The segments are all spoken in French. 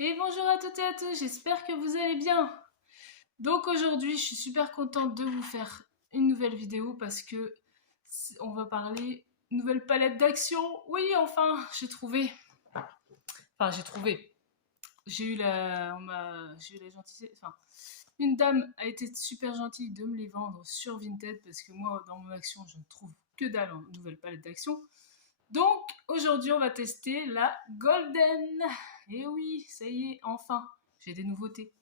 Et bonjour à toutes et à tous, j'espère que vous allez bien. Donc aujourd'hui, je suis super contente de vous faire une nouvelle vidéo parce que on va parler nouvelle palette d'action. Oui, enfin, j'ai trouvé. J'ai eu la gentillesse, enfin, une dame a été super gentille de me les vendre sur Vinted parce que moi, dans mon action, je ne trouve que dalle en nouvelle palette d'action. Donc aujourd'hui, on va tester la Golden. Et oui, ça y est, enfin, j'ai des nouveautés.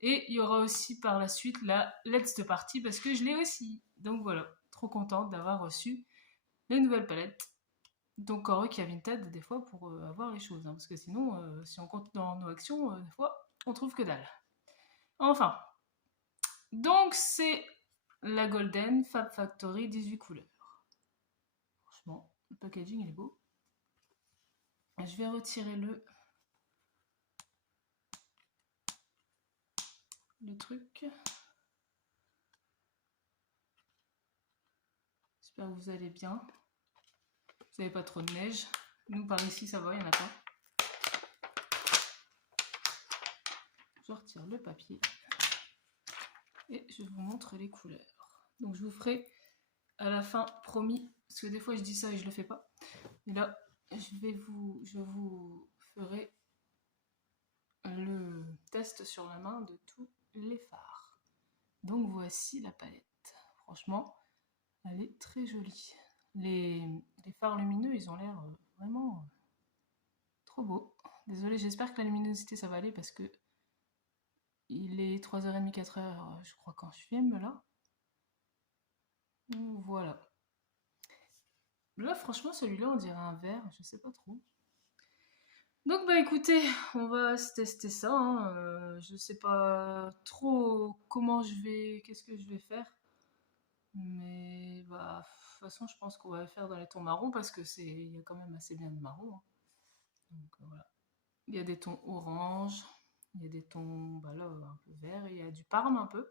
Et il y aura aussi par la suite la Let's de Party parce que je l'ai aussi. Donc voilà, trop contente d'avoir reçu les nouvelles palettes. Donc heureux qu'il y a Vinted des fois pour avoir les choses. Parce que sinon, si on compte dans nos actions, des fois, on trouve que dalle. Enfin, donc c'est la Golden Fab Factory 18 couleurs. Franchement, le packaging il est beau. Je vais retirer le truc. J'espère que vous allez bien. Vous n'avez pas trop de neige. Nous par ici ça va, il n'y en a pas. Je retire le papier et je vous montre les couleurs. Donc je vous ferai à la fin, promis, parce que des fois je dis ça et je le fais pas. Et là, je vous ferai le test sur la main de tous les fards. Donc voici la palette. Franchement, elle est très jolie. Les fards lumineux, ils ont l'air vraiment trop beaux. Désolée, j'espère que la luminosité ça va aller parce que il est 3h30, 4h, je crois, quand je filme là. Voilà. Là, franchement, celui-là, on dirait un vert, je sais pas trop. Donc, bah écoutez, on va se tester ça. Hein. Je sais pas trop qu'est-ce que je vais faire. Mais, bah, de toute façon, je pense qu'on va le faire dans les tons marrons parce que il y a quand même assez bien de marron. Hein. Donc, voilà. Il y a des tons orange, il y a des tons, bah là, un peu vert, il y a du parme un peu.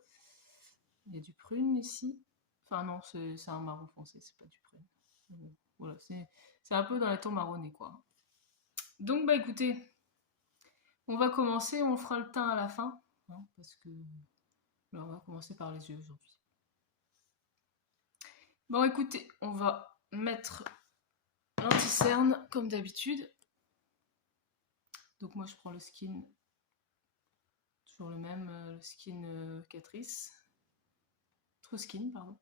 Il y a du prune ici. Enfin, non, c'est un marron foncé, c'est pas du prune. Bon, voilà, c'est un peu dans la ton marronné, quoi. Donc, bah écoutez, on va commencer, on fera le teint à la fin, hein, parce que là, on va commencer par les yeux aujourd'hui. Bon, écoutez, on va mettre l'anti-cerne comme d'habitude. Donc, moi, je prends le skin, toujours le même, le skin Catrice. True Skin, pardon.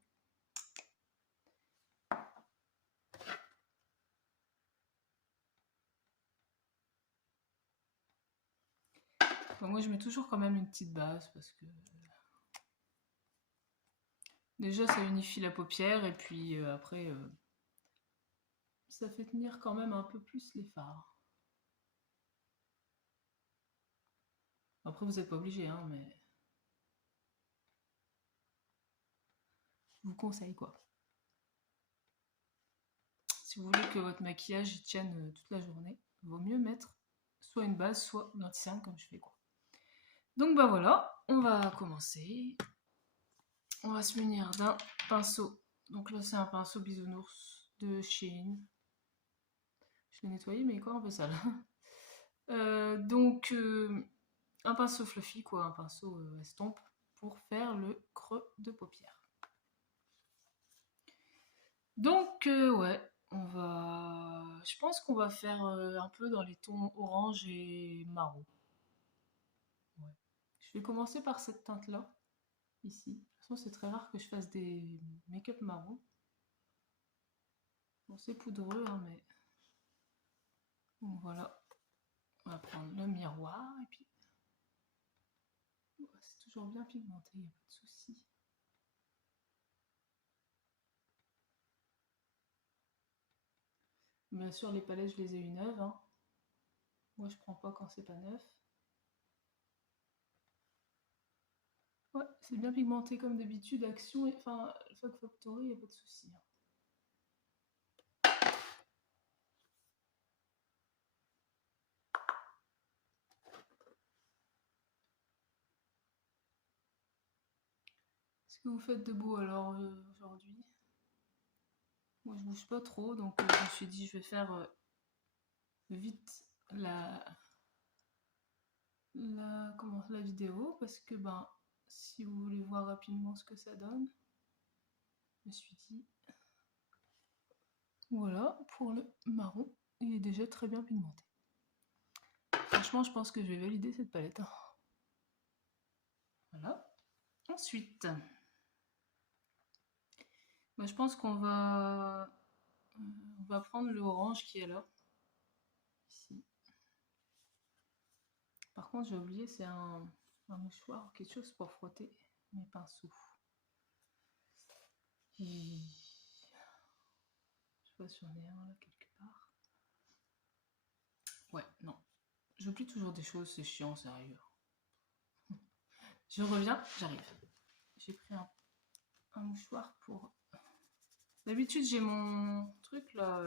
Bon, moi, je mets toujours quand même une petite base parce que déjà, ça unifie la paupière et puis après, ça fait tenir quand même un peu plus les fards. Après, vous n'êtes pas obligé, hein, mais je vous conseille quoi. Si vous voulez que votre maquillage tienne toute la journée, il vaut mieux mettre soit une base, soit une anti-cerne comme je fais quoi. Donc bah voilà, on va commencer. On va se munir d'un pinceau. Donc là, c'est un pinceau bisounours de Shein. Je l'ai nettoyé, mais il est encore un peu sale. Un pinceau fluffy, quoi, un pinceau estompe pour faire le creux de paupière. Donc, ouais, je pense qu'on va faire un peu dans les tons orange et marron. Ouais. Je vais commencer par cette teinte-là, ici. De toute façon, c'est très rare que je fasse des make-up marron. Bon, c'est poudreux, hein, mais... Donc voilà, on va prendre le miroir, et puis... C'est toujours bien pigmenté, il n'y a pas de souci. Bien sûr, les palettes, je les ai eu neuves. Hein. Moi, je prends pas quand c'est pas neuf. Ouais, c'est bien pigmenté comme d'habitude. Action, enfin, Fog Factory, il n'y a pas de souci. Hein. Qu'est-ce que vous faites de beau alors aujourd'hui? Moi, je bouge pas trop, donc je me suis dit, je vais faire vite la vidéo parce que ben, si vous voulez voir rapidement ce que ça donne, je me suis dit, voilà, pour le marron, il est déjà très bien pigmenté. Franchement, je pense que je vais valider cette palette. Voilà. Ensuite, bah, je pense qu'on va prendre le orange qui est là. Ici. Par contre, j'ai oublié, c'est un mouchoir, quelque chose pour frotter mes pinceaux. Je sais pas si j'en ai un là quelque part. Ouais, non. J'oublie toujours des choses, c'est chiant, sérieux. Je reviens, j'arrive. J'ai pris un mouchoir pour... D'habitude, j'ai mon truc là,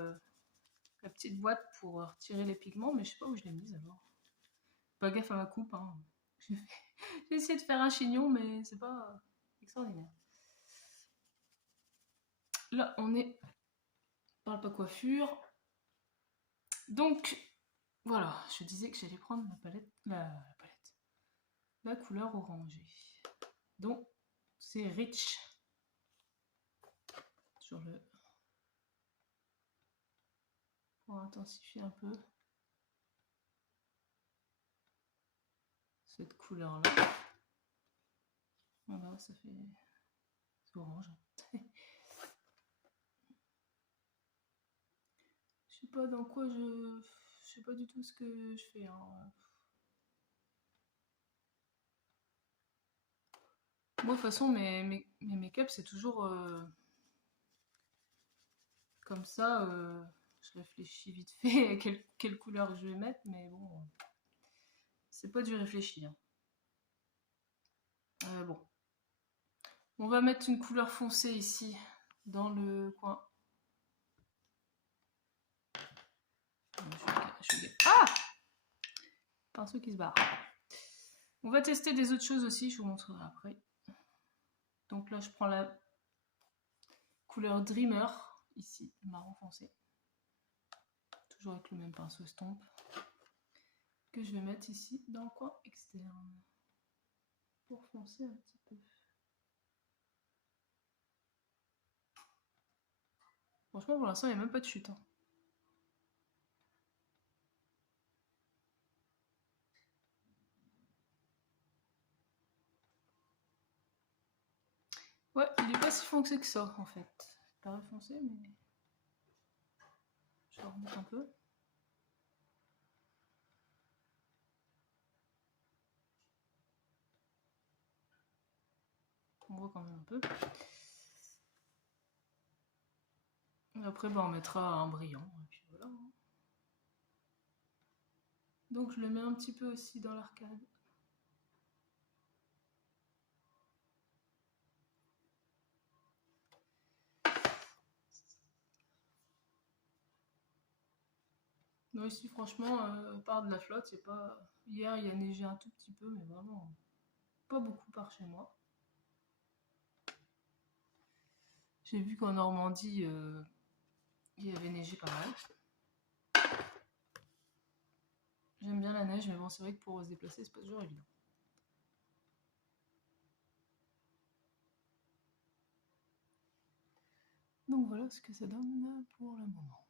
la petite boîte pour retirer les pigments, mais je sais pas où je l'ai mise alors. Pas gaffe à ma coupe, hein. J'ai essayé de faire un chignon, mais c'est pas extraordinaire. Là, on est dans la coiffure. Donc, voilà, je disais que j'allais prendre la couleur orangée. Donc, c'est Rich. Sur le... Pour intensifier un peu cette couleur-là. Voilà, ça fait... C'est orange. Je sais pas dans quoi je... Je sais pas du tout ce que je fais. Hein. Moi, de toute façon, mes make-up, c'est toujours comme ça. Je réfléchis vite fait à quelle couleur je vais mettre, mais bon, c'est pas du réfléchi. Hein. Bon. On va mettre une couleur foncée ici, dans le coin. Ah! Pinceau qui se barre. On va tester des autres choses aussi, je vous montrerai après. Donc là, je prends la couleur Dreamer, ici, marron foncé. Toujours avec le même pinceau estompe. Que je vais mettre ici, dans le coin externe. Pour foncer un petit peu. Franchement, pour l'instant, il n'y a même pas de chute. Hein. Ouais, il est pas si foncé que ça, en fait. Il paraît foncé, mais... Je vais remettre un peu. On voit quand même un peu. Et après, bah, on mettra un brillant. Et puis voilà. Donc, je le mets un petit peu aussi dans l'arcade. Non, ici, franchement, à part de la flotte, c'est pas... Hier, il y a neigé un tout petit peu, mais vraiment pas beaucoup par chez moi. J'ai vu qu'en Normandie, il y avait neigé pas mal. J'aime bien la neige, mais bon, c'est vrai que pour se déplacer, c'est pas toujours évident. Donc voilà ce que ça donne pour le moment.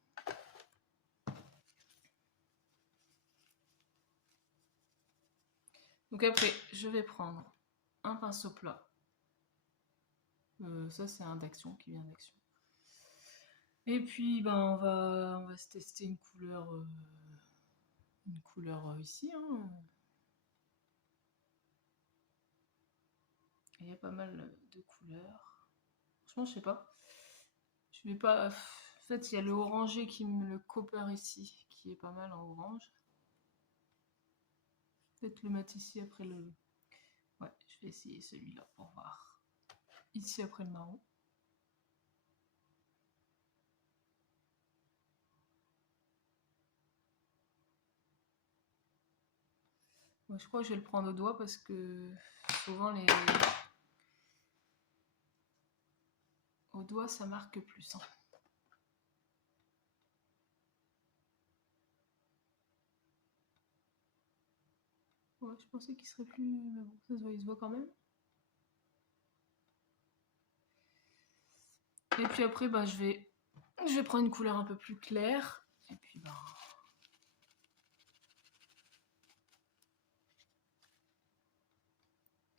Donc après, je vais prendre un pinceau plat. Ça, c'est un d'Action qui vient d'Action. Et puis, ben, on va se tester une couleur ici. Hein. Il y a pas mal de couleurs. Franchement, je sais pas. Je vais pas... En fait, il y a le orangé le copper ici, qui est pas mal en orange. Peut-être le mettre ici après le... Ouais, je vais essayer celui-là pour voir. Ici après le marron. Ouais, je crois que je vais le prendre au doigt parce que souvent au doigt ça marque plus. Hein. Ouais, je pensais qu'il serait plus... Mais bon, ça se voit, il se voit quand même. Et puis après, bah, je vais prendre une couleur un peu plus claire. Et puis, bah...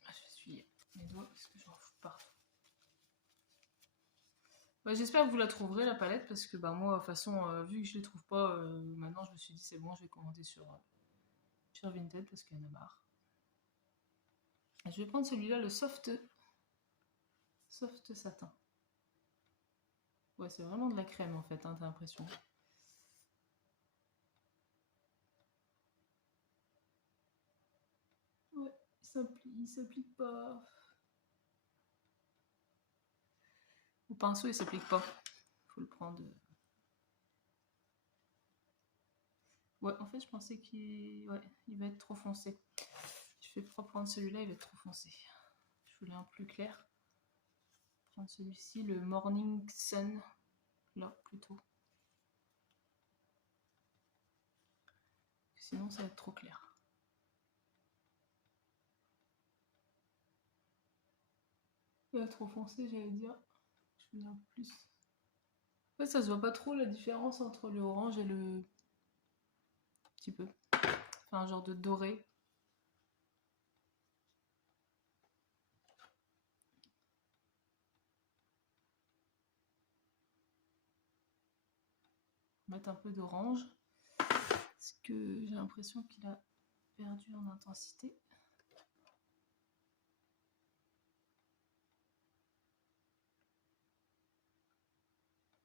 je vais essuyer mes doigts parce que j'en fous partout. Bah, j'espère que vous la trouverez, la palette, parce que bah, moi, de toute façon, vu que je les trouve pas, maintenant je me suis dit c'est bon, je vais commander sur Vinted parce qu'il y en a marre. Et je vais prendre celui-là, le soft satin. Ouais, c'est vraiment de la crème en fait, hein, t'as l'impression. Ouais, il s'applique pas. Au pinceau, il s'applique pas. Faut le prendre. Ouais, en fait, je pensais qu'il va être trop foncé. Je vais pas prendre celui-là, il va être trop foncé. Je voulais un plus clair. Prendre celui-ci, le Morning Sun. Là, plutôt. Sinon, ça va être trop clair. Il va être trop foncé, j'allais dire. Je voulais un plus. En fait, ça se voit pas trop la différence entre le orange et le... Un petit peu. Enfin, un genre de doré. Mettre un peu d'orange. Parce que j'ai l'impression qu'il a perdu en intensité.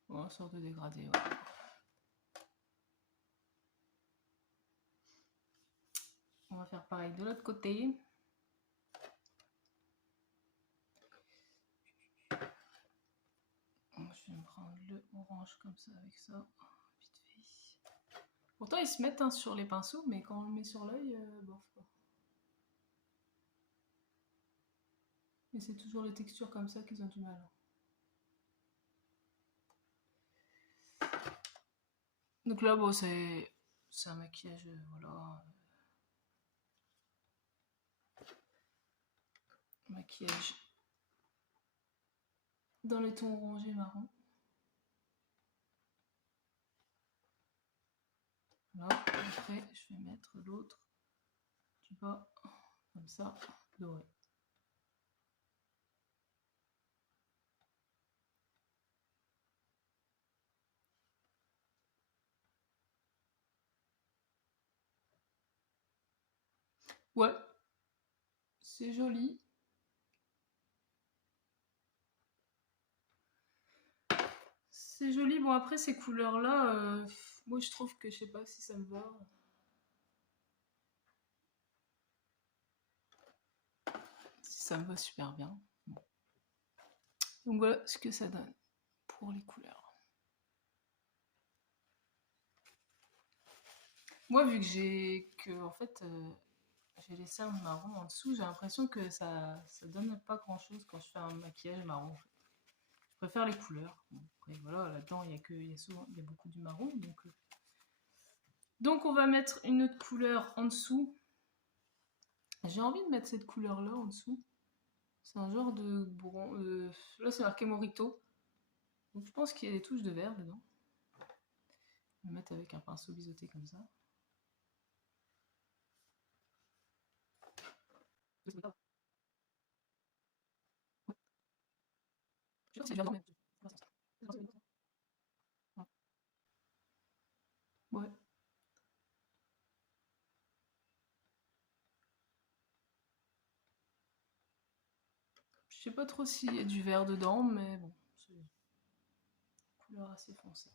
Bon, sorte de dégradé, ouais. On va faire pareil de l'autre côté. Je vais me prendre le orange comme ça avec ça. Vite fait. Pourtant ils se mettent hein, sur les pinceaux, mais quand on le met sur l'œil, bof quoi. Et c'est toujours les textures comme ça qu'ils ont du mal. Donc là, bon, c'est un maquillage, voilà. Maquillage dans les tons orangés marron. Là, après, je vais mettre l'autre du bas, comme ça, doré. Ouais, c'est joli. C'est joli. Bon, après, ces couleurs-là, moi, je trouve que je sais pas si ça me va. Si ça me va super bien. Bon. Donc voilà ce que ça donne pour les couleurs. Moi, vu que en fait, j'ai laissé un marron en dessous, j'ai l'impression que ça donne pas grand-chose quand je fais un maquillage marron. En fait. Je préfère les couleurs. Bon, après, voilà, là-dedans, il y a beaucoup du marron. Donc, on va mettre une autre couleur en dessous. J'ai envie de mettre cette couleur-là en dessous. C'est un genre de là, c'est marqué Morito. Donc, je pense qu'il y a des touches de vert dedans. Je vais le mettre avec un pinceau biseauté comme ça. Je sais pas si c'est bien, mais... Ouais. Je sais pas trop s'il y a du vert dedans, mais bon, c'est une couleur assez foncée.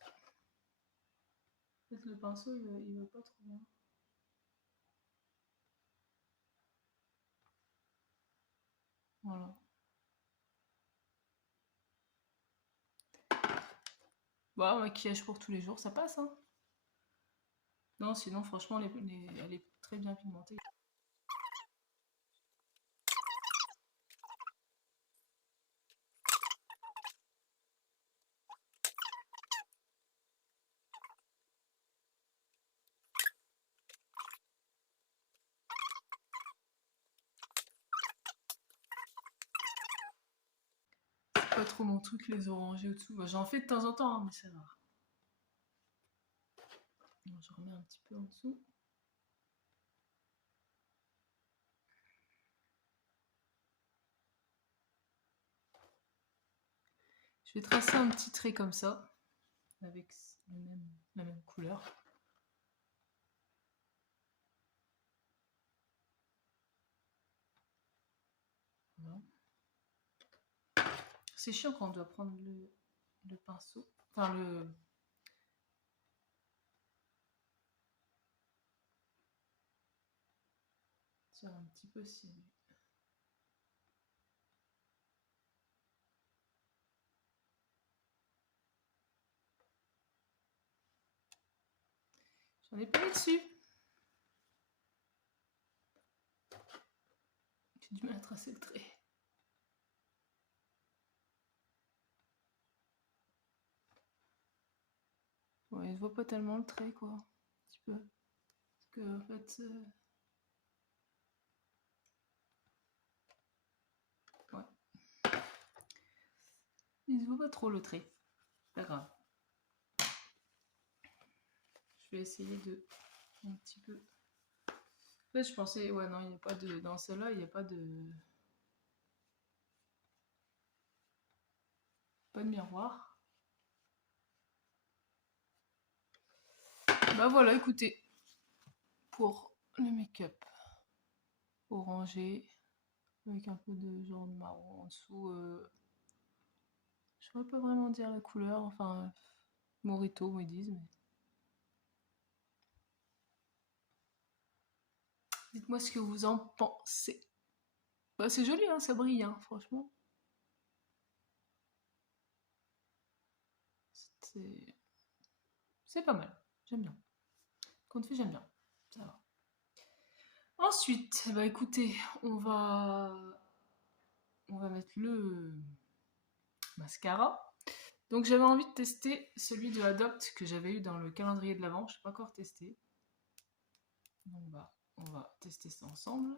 Peut-être le pinceau, il va pas trop bien. Voilà. Bah, maquillage pour tous les jours, ça passe, hein. Non, sinon, franchement, elle est très bien pigmentée. pas trop mon truc, les orangés au-dessous. Bah, j'en fais de temps en temps, hein, mais c'est rare. Alors, je remets un petit peu en dessous. Je vais tracer un petit trait comme ça, avec la même couleur. Voilà. C'est chiant quand on doit prendre le pinceau, enfin le... Tiens, un petit peu si... J'en ai pas dessus. J'ai du mal à tracer le trait. Ouais, il se voit pas tellement le trait, quoi. Un petit peu. Parce que, en fait... Ouais. Il se voit pas trop le trait. Pas grave. Je vais essayer de... Un petit peu... En fait, je pensais... Ouais, non, il n'y a pas de... Dans celle-là, il n'y a pas de... Pas de miroir. Bah voilà, écoutez. Pour le make-up. Orangé. Avec un peu de jaune marron en dessous. Je ne saurais pas vraiment dire la couleur. Enfin, Morito, ils disent. Mais... Dites-moi ce que vous en pensez. Bah, c'est joli, hein, ça brille, hein, franchement. C'est pas mal. J'aime bien. Compte fait, j'aime bien. Ça va. Ensuite, bah écoutez, on va mettre le mascara. Donc j'avais envie de tester celui de Adopt que j'avais eu dans le calendrier de l'Avent. Je n'ai pas encore testé. Donc bah, on va tester ça ensemble.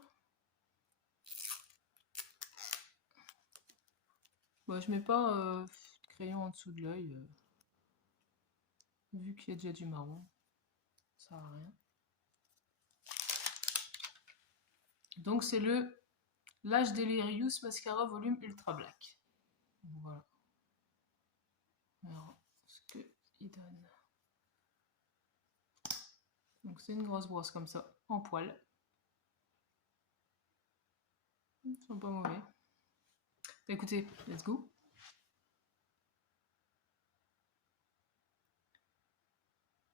Bah, je mets pas de crayon en dessous de l'œil. Vu qu'il y a déjà du marron, ça sert à rien. Donc c'est le Lash Delirious Mascara Volume Ultra Black. Voilà. Alors, ce qu'il donne. Donc c'est une grosse brosse comme ça, en poil. Ils sont pas mauvais. Écoutez, let's go.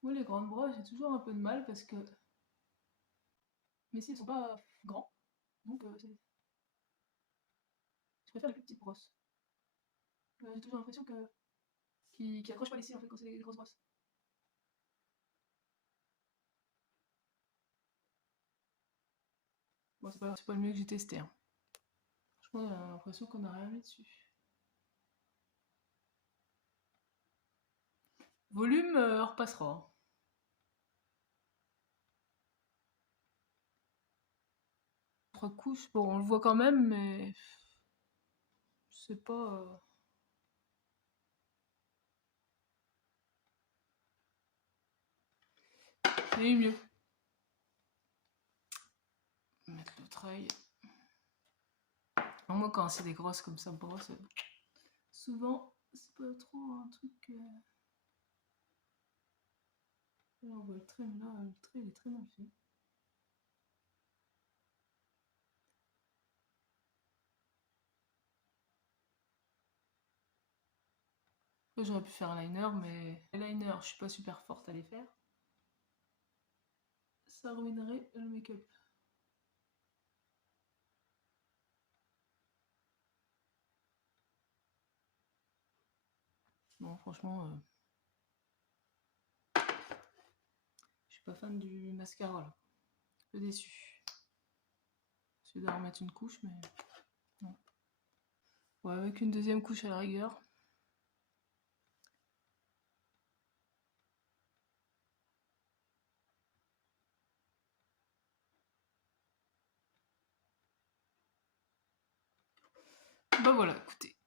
Moi les grandes brosses, j'ai toujours un peu de mal parce que... Mais si elles sont pas grands, donc je préfère les plus petites brosses. J'ai toujours l'impression que... qui accrochent pas les cils en fait quand c'est des grosses brosses. Bon, c'est pas le mieux que j'ai testé. Hein. Franchement, j'ai l'impression qu'on n'a rien mis dessus. Volume, on repassera. Trois couches, bon, on le voit quand même, mais c'est pas. J'ai eu mieux. Mettre l'autre œil. Moi, quand c'est des grosses comme ça, brosse, souvent, c'est pas trop un truc. Là, on voit le trait, mais là, le trait, il est très mal fait. J'aurais pu faire un liner, mais les liners, je suis pas super forte à les faire. Ça ruinerait le make-up. Bon, franchement, je suis pas fan du mascara là. Un peu déçu. Je vais remettre une couche, mais non. Ouais, avec une deuxième couche à la rigueur. Bah voilà, écoutez.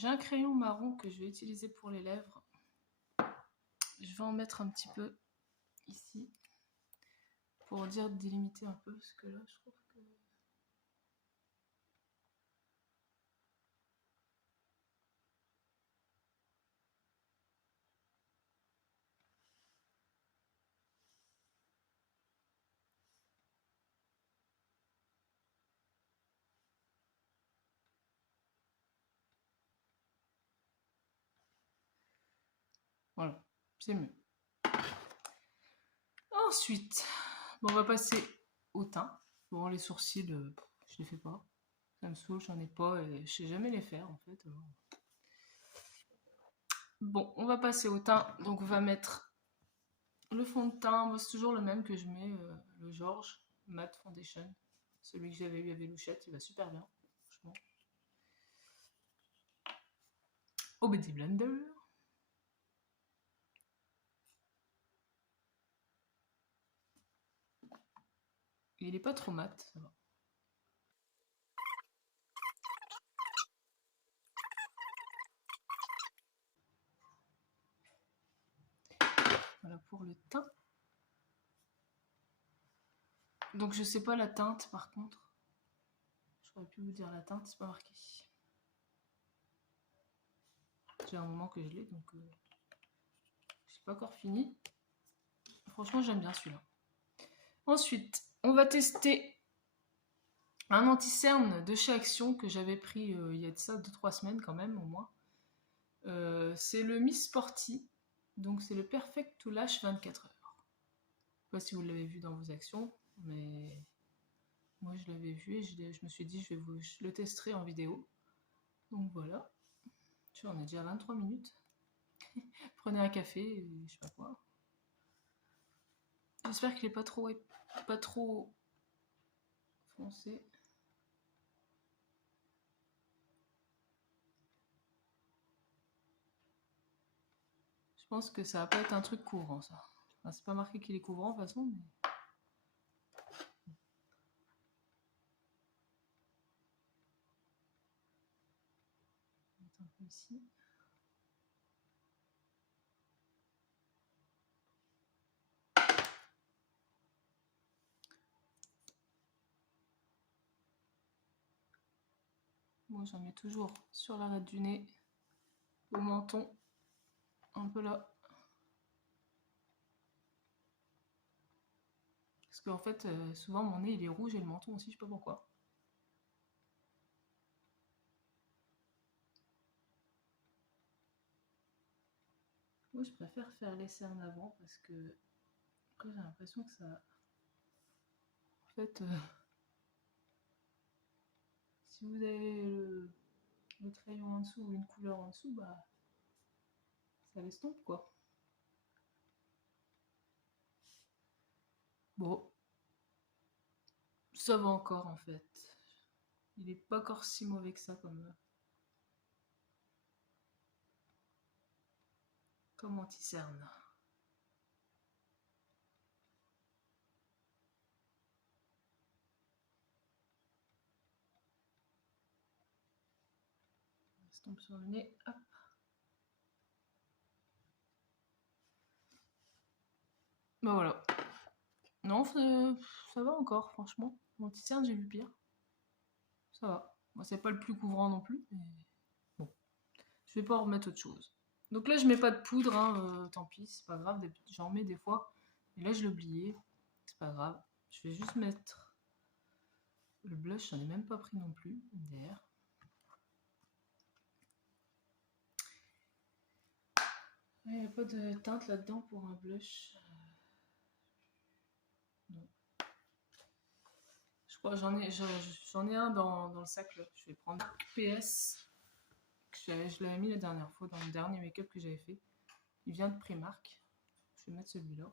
J'ai un crayon marron que je vais utiliser pour les lèvres. Je vais en mettre un petit peu ici pour dire de délimiter un peu parce que là je trouve que... Voilà, c'est mieux. Ensuite, bon, on va passer au teint. Bon, les sourcils, je les fais pas. Ça me saoule, j'en ai pas et je sais jamais les faire en fait. Bon, on va passer au teint. Donc on va mettre le fond de teint. Moi, c'est toujours le même que je mets, le George Matte Foundation. Celui que j'avais eu avec Louchette, il va super bien, franchement. Au Beauty Blender. Il est pas trop mat, ça va. Voilà pour le teint. Donc je sais pas la teinte par contre. J'aurais pu vous dire la teinte, c'est pas marqué. J'ai un moment que je l'ai, donc c'est pas encore fini. Franchement, j'aime bien celui-là. Ensuite, on va tester un anti-cerne de chez Action que j'avais pris il y a de ça 2-3 semaines quand même au moins. C'est le Miss Sporty, donc c'est le Perfect to Lash 24 heures. Je sais pas si vous l'avez vu dans vos actions, mais moi je l'avais vu et je me suis dit je le testerai en vidéo. Donc voilà, tu vois, on est déjà à 23 minutes. Prenez un café, je sais pas quoi. J'espère qu'il est pas trop foncé. Je pense que ça va pas être un truc courant ça. Enfin, c'est pas marqué qu'il est couvrant de toute façon, mais... un peu ici. Moi j'en mets toujours sur l'arête du nez, au menton, un peu là. Parce qu'en fait, souvent mon nez il est rouge et le menton aussi, je sais pas pourquoi. Moi je préfère faire les cernes avant parce que après j'ai l'impression que ça... En fait, si vous avez le crayon en dessous ou une couleur en dessous, bah ça l'estompe quoi. Bon, ça va encore en fait. Il est pas encore si mauvais que ça comme anti-cerne. Ça tombe sur le nez, hop. Bah voilà. Non, ça va encore, franchement. L'anti-cerne, j'ai vu pire. Ça va. Bon, c'est pas le plus couvrant non plus, mais bon. Je vais pas en remettre autre chose. Donc là, je mets pas de poudre, hein, tant pis, c'est pas grave. J'en mets des fois. Mais là, je l'ai oublié. C'est pas grave. Je vais juste mettre le blush, j'en ai même pas pris non plus, MDR. Il n'y a pas de teinte là-dedans pour un blush. Non. Je crois j'en ai un dans le sac là. Je vais prendre PS. Je l'avais mis la dernière fois dans le dernier make-up que j'avais fait. Il vient de Primark. Je vais mettre celui-là.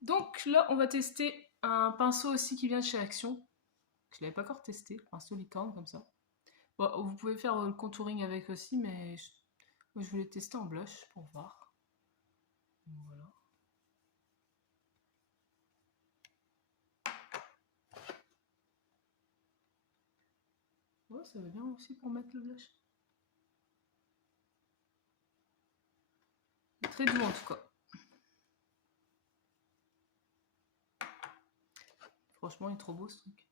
Donc là, on va tester un pinceau aussi qui vient de chez Action. Je l'avais pas encore testé, pinceau licorne comme ça. Bon, vous pouvez faire le contouring avec aussi, mais moi, je voulais tester en blush pour voir. Voilà. Ouais, ça va bien aussi pour mettre le blush. Très doux en tout cas. Franchement, il est trop beau ce truc.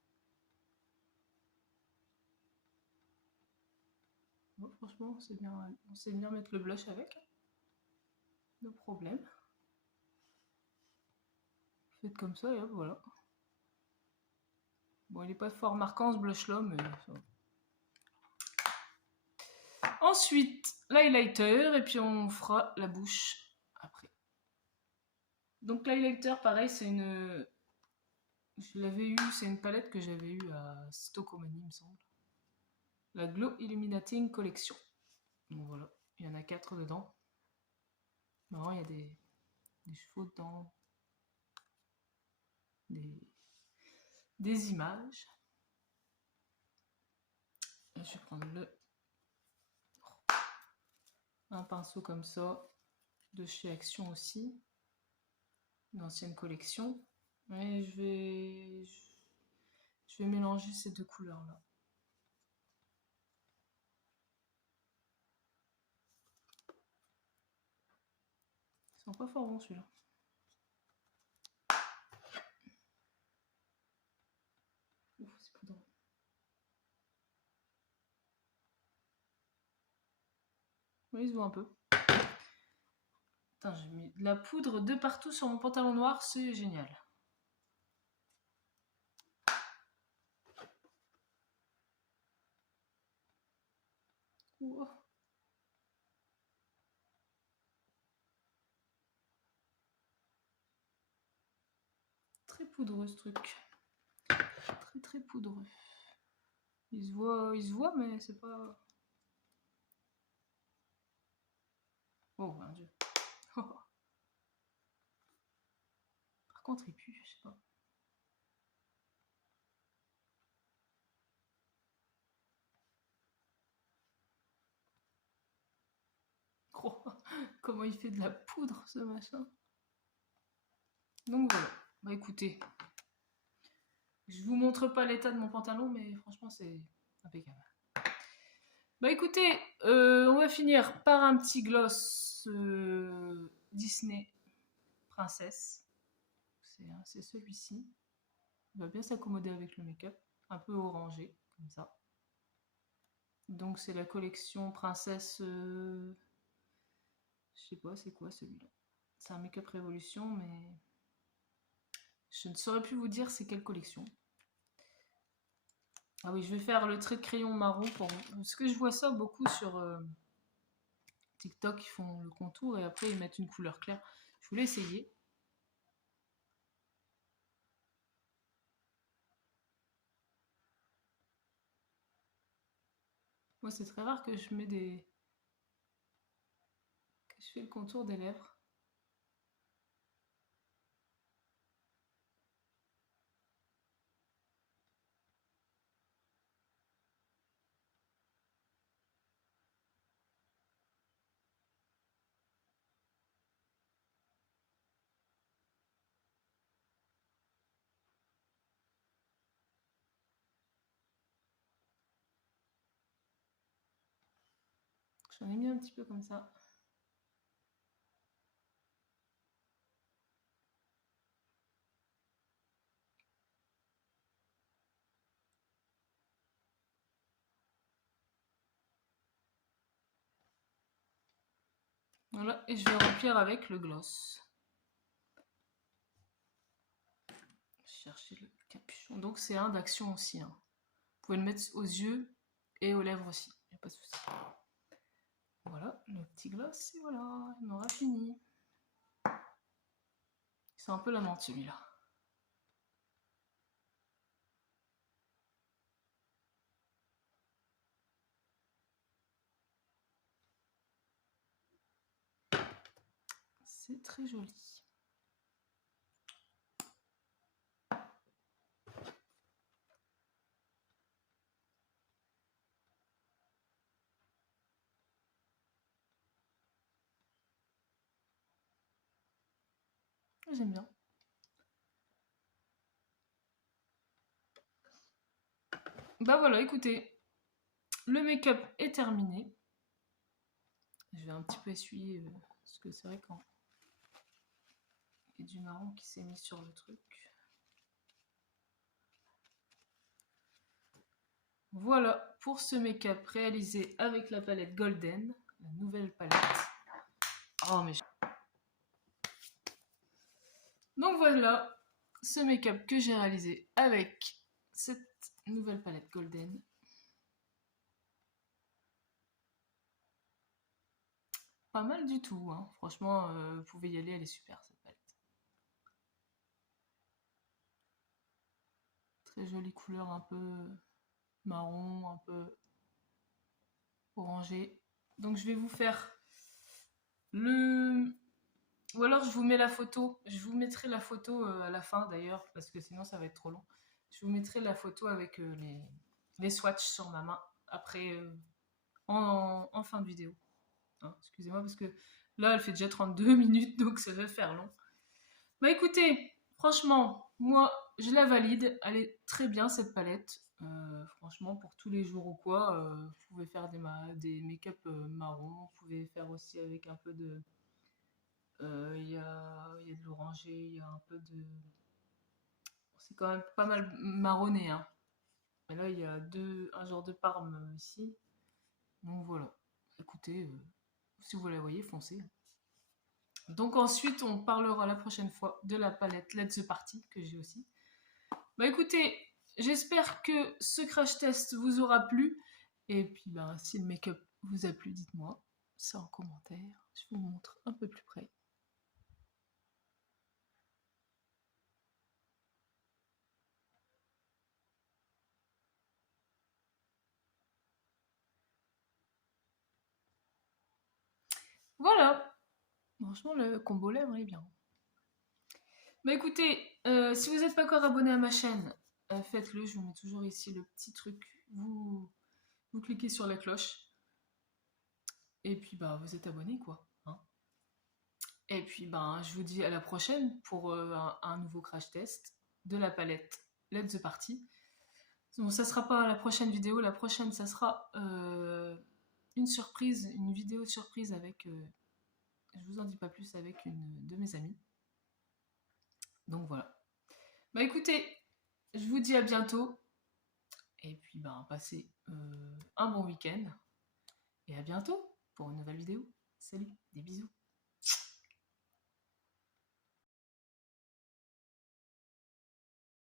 Bon, franchement, on sait bien mettre le blush avec. No problème. Faites comme ça et hop, voilà. Bon, il n'est pas fort marquant ce blush là, mais ça va. Ensuite, l'highlighter, et puis on fera la bouche après. Donc l'highlighter, pareil, c'est une... Je l'avais eu, c'est une palette que j'avais eue à Stokomani, il me semble. La Glow Illuminating Collection. Donc voilà, il y en a 4 dedans. Non, il y a des chevaux dedans. Des images. Et je vais prendre un pinceau comme ça, de chez Action aussi. Une ancienne collection. Et je vais mélanger ces deux couleurs-là. Ils sont pas fort bons celui-là. Ouf, c'est poudreux. Oui, il se voit un peu. Putain, j'ai mis de la poudre de partout sur mon pantalon noir, c'est génial. Wow. Très poudreux ce truc. Très très poudreux. Il se voit, mais c'est pas... Oh mon dieu. Par contre, il pue, je sais pas. Oh, comment il fait de la poudre ce machin. Donc voilà. Bah écoutez, je vous montre pas l'état de mon pantalon, mais franchement c'est impeccable. Bah écoutez, on va finir par un petit gloss Disney Princesse. C'est celui-ci. Il va bien s'accommoder avec le make-up. Un peu orangé, comme ça. Donc c'est la collection Princesse... je sais pas, c'est quoi celui-là? C'est un make-up Révolution, mais... Je ne saurais plus vous dire c'est quelle collection. Ah oui, je vais faire le trait de crayon marron pour... Parce que je vois ça beaucoup sur TikTok, ils font le contour et après ils mettent une couleur claire. Je voulais essayer. Moi, c'est très rare que je mets des... que je fais le contour des lèvres. J'en ai mis un petit peu comme ça. Voilà, et je vais remplir avec le gloss. Chercher le capuchon. Donc c'est un d'Action aussi. Hein. Vous pouvez le mettre aux yeux et aux lèvres aussi. Il n'y a pas de souci. Voilà, le petit gloss, et voilà, on aura fini. C'est un peu la menthe celui-là. C'est très joli. J'aime bien. Bah voilà, écoutez, le make-up est terminé. Je vais un petit peu essuyer Parce que c'est vrai quand il y a du marron qui s'est mis sur le truc. Voilà pour ce make-up réalisé avec la palette Golden, la nouvelle palette. Oh mais... Donc voilà ce make-up que j'ai réalisé avec cette nouvelle palette Golden. Pas mal du tout, hein. Franchement, vous pouvez y aller, elle est super cette palette. Très jolie couleur, un peu marron, un peu orangé. Donc je vais vous faire le... Ou alors je vous mets la photo, je vous mettrai la photo à la fin d'ailleurs, parce que sinon ça va être trop long. Je vous mettrai la photo avec les swatchs sur ma main, après, en fin de vidéo. Hein, excusez-moi, parce que là elle fait déjà 32 minutes, donc ça va faire long. Bah écoutez, franchement, moi je la valide, elle est très bien cette palette. Franchement, pour tous les jours ou quoi, vous pouvez faire des make-up marron, vous pouvez faire aussi avec un peu de... Il y a de l'oranger, il y a un peu de... C'est quand même pas mal marronné, hein. Et là, il y a un genre de parme ici. Donc voilà. Écoutez, si vous la voyez, foncez. Donc ensuite, on parlera la prochaine fois de la palette Let's the Party que j'ai aussi. Bah écoutez, j'espère que ce crash test vous aura plu. Et puis, bah, si le make-up vous a plu, dites-moi ça en commentaire. Je vous montre un peu plus près. Voilà. Franchement, le combo lèvres est bien. Bah écoutez, si vous n'êtes pas encore abonné à ma chaîne, faites-le. Je vous mets toujours ici le petit truc. Vous cliquez sur la cloche. Et puis, bah, vous êtes abonné, quoi. Hein. Et puis, bah, je vous dis à la prochaine pour un nouveau crash test de la palette Let's the Party. Bon, ça sera pas la prochaine vidéo. La prochaine, ça sera une surprise, une vidéo surprise avec... je vous en dis pas plus, avec une de mes amies. Donc voilà. Bah écoutez, je vous dis à bientôt. Et puis bah, passez un bon week-end. Et à bientôt pour une nouvelle vidéo. Salut, des bisous.